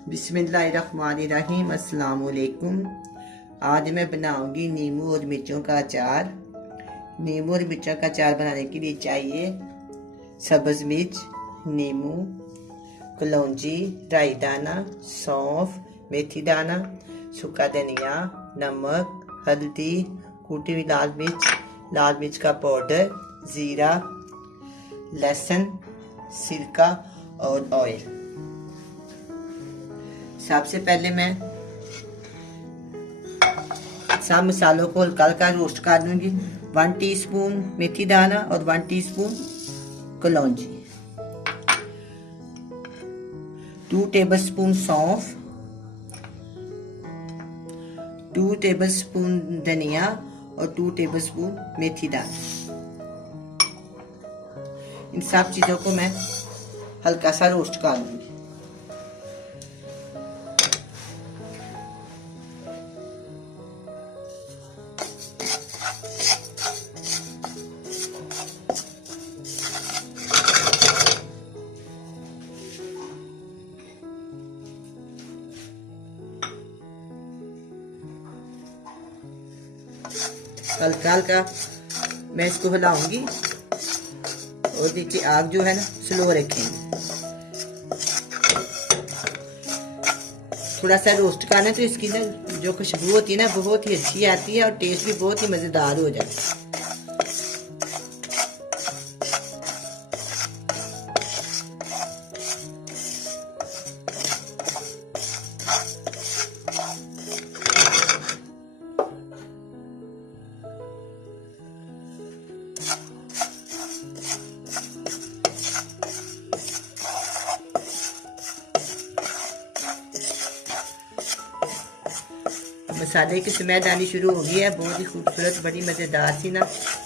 बिस्मिल्लाहिर्रहमानिर्रहीम। अस्सलाम वालेकुम। आज मैं बनाऊंगी नींबू और मिर्चों का अचार। नींबू और मिर्चों का अचार बनाने के लिए चाहिए सब्ज़ मिर्च, नींबू, कलौंजी, राई दाना, सौंफ, मेथी दाना, सूखा धनिया, नमक, हल्दी, कूटी हुई लाल मिर्च का पाउडर, ज़ीरा, लहसुन, सिरका और ऑयल। सबसे पहले मैं सब मसालों को हल्का हल्का रोस्ट कर लूंगी। 1 टीस्पून मेथी दाना और 1 टीस्पून कलौंजी, 2 टेबलस्पून सौंफ, 2 टेबलस्पून धनिया और 2 टेबलस्पून मेथी दाना। इन सब चीजों को मैं हल्का सा रोस्ट कर लूंगी। हल्का हल्का मैं इसको हिलाऊंगी और देखिए आग जो है ना स्लो रखेंगे। थोड़ा सा रोस्ट करना तो इसकी ना जो खुशबू होती है ना बहुत ही अच्छी आती है और टेस्ट भी बहुत ही मजेदार हो जाता है। मसाले की स्मेल आनी शुरू हो गई है, बहुत ही खूबसूरत बड़ी मज़ेदार सी ना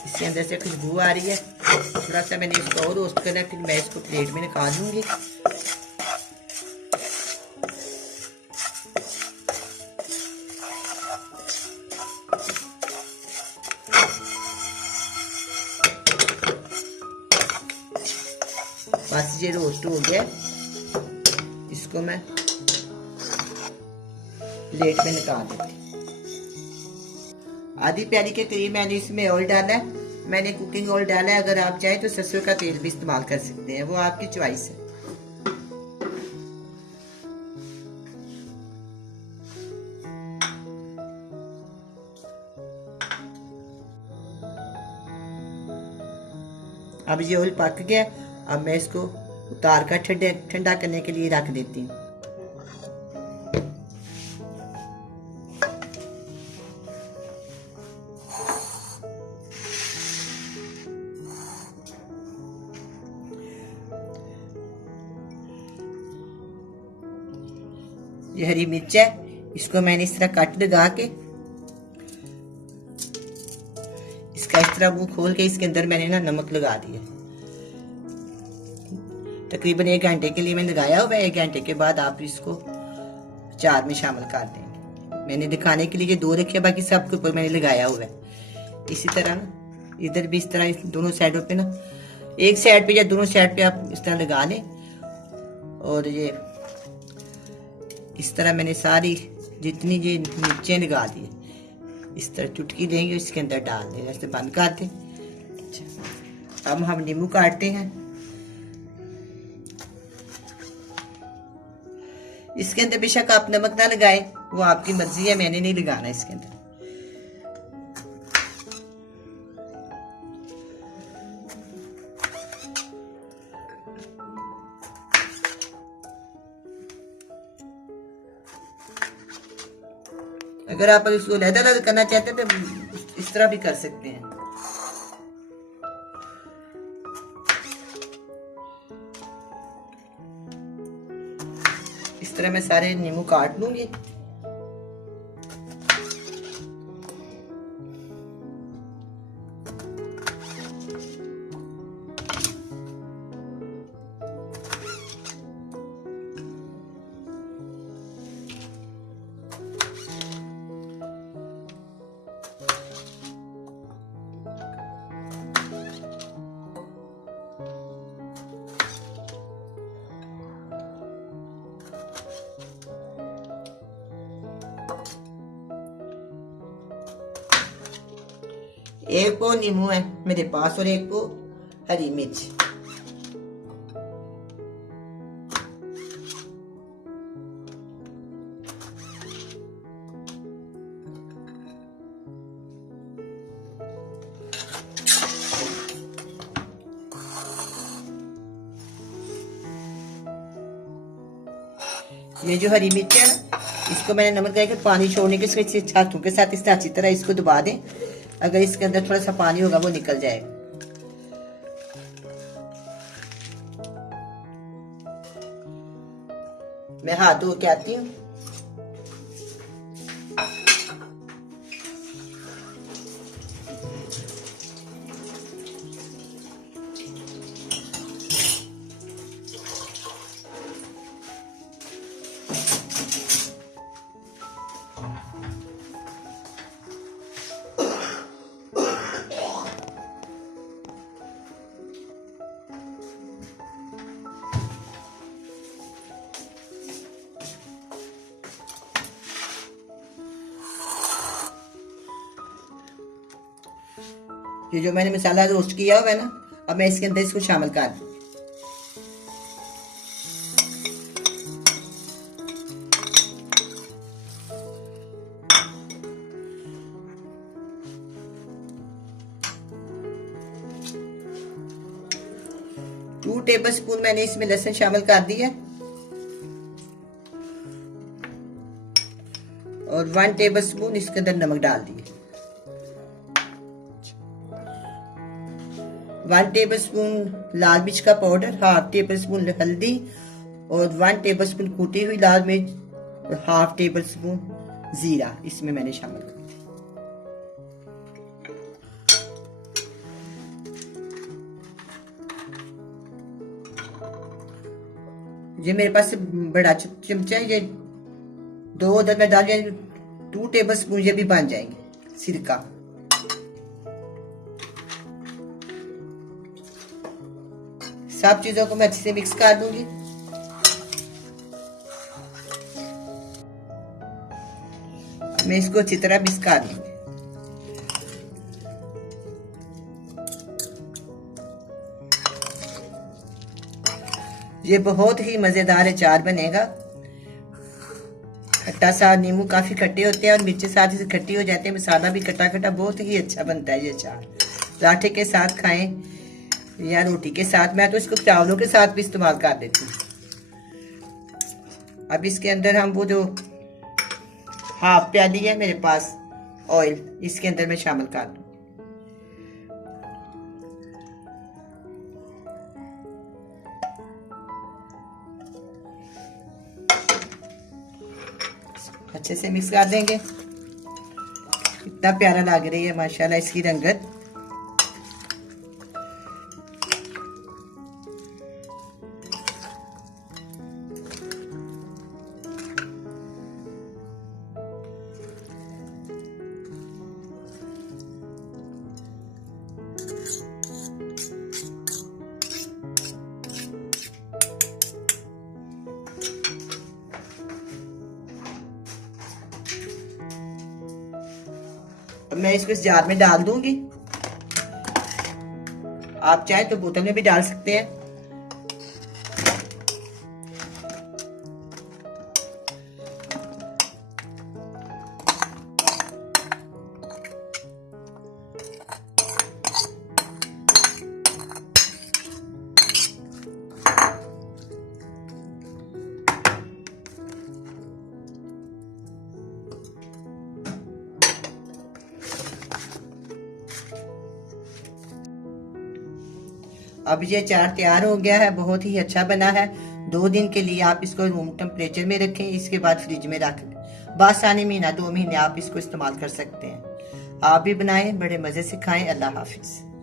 इसके अंदर से खुशबू आ रही है। थोड़ा सा मैंने इसको और रोस्ट करना है, फिर मैं इसको प्लेट में निकाल लूँगी। बस ये रोस्ट हो गया, इसको मैं प्लेट में निकाल देती। आधी प्याली के करीब मैंने इसमें ऑयल डाला है। मैंने कुकिंग ऑयल डाला है, अगर आप चाहें तो सरसों का तेल भी इस्तेमाल कर सकते हैं, वो आपकी चॉइस है। अब ये ऑयल पक गया, अब मैं इसको उतार कर ठंडा करने के लिए रख देती हूँ। ये हरी मिर्च है, इसको मैंने इस तरह कट लगा के इसका इस तरह मुंह खोल के इसके अंदर मैंने ना नमक लगा दिया। तकरीबन 1 घंटे के लिए मैंने लगाया हुआ है। 1 घंटे के बाद आप इसको अचार में शामिल कर देंगे। मैंने दिखाने के लिए 2 रखे, बाकी सब के ऊपर मैंने लगाया हुआ है। इसी तरह ना इधर भी इस तरह दोनों साइडों पे ना, एक साइड पे या दोनों साइड पे आप इस तरह लगा लें। और ये इस तरह मैंने सारी जितनी ये मिर्चें लगा दी, इस तरह चुटकी देंगे इसके अंदर डाल दें, ऐसे बंद कर दें। अब हम नींबू काटते हैं। इसके अंदर बेशक आप नमक ना लगाएं, वो आपकी मर्जी है, मैंने नहीं लगाना इसके अंदर। अगर आप इसको लहदा करना चाहते हैं तो इस तरह भी कर सकते हैं। इस तरह मैं सारे नींबू काट लूंगी। एक को नींबू है मेरे पास और एक को हरी मिर्च। ये जो हरी मिर्च है ना, इसको मैंने नमक डाल के पानी छोड़ने के छातों के साथ इस अच्छी तरह इसको दबा दें। अगर इसके अंदर थोड़ा सा पानी होगा वो निकल जाएगा। मैं हाथ धो के आती हूँ। ये जो मैंने मसाला रोस्ट किया हुआ है ना, अब मैं इसके अंदर इसको शामिल कर दूँ। टू टेबल स्पून मैंने इसमें लहसुन शामिल कर दिया और 1 टेबल स्पून इसके अंदर नमक डाल दिया। 1 टेबल स्पून लाल मिर्च का पाउडर, 1/2 टेबल स्पून हल्दी और 1 टेबल स्पून कूटी हुई लाल मिर्च और 1/2 टेबल स्पून जीरा इसमें मैंने शामिल कर दिया। ये मेरे पास बड़ा चमचा है, ये 2 अदरक में डाल दिया। 2 टेबल स्पून ये भी बन जाएंगे। सिरका, सब चीजों को मैं अच्छे से मिक्स कर दूंगी। मैं इसको अच्छी तरह मिक्स कर दूंगी। ये बहुत ही मजेदार अचार बनेगा। खट्टा सा, नींबू काफी खट्टे होते हैं और मिर्ची साथ ही खट्टी हो जाती है। मसाला भी खट्टा खट्टा बहुत ही अच्छा बनता है ये अचार। पराठे के साथ खाएं या रोटी के साथ। मैं तो इसको चावलों के साथ भी इस्तेमाल कर देती हूँ। अब इसके अंदर हम वो जो 1/2 प्याली है मेरे पास ऑयल, इसके अंदर मैं शामिल कर दूँ। अच्छे से मिक्स कर देंगे। इतना प्यारा लग रही है माशाल्लाह इसकी रंगत। अब मैं इसको इस जार में डाल दूंगी। आप चाहे तो बोतल में भी डाल सकते हैं। अब ये अचार तैयार हो गया है, बहुत ही अच्छा बना है। 2 दिन के लिए आप इसको रूम टेम्परेचर में रखें, इसके बाद फ्रिज में रख दें। बासानी महीना 2 महीने आप इसको इस्तेमाल कर सकते हैं। आप भी बनाएं, बड़े मजे से खाएं। अल्लाह हाफिज।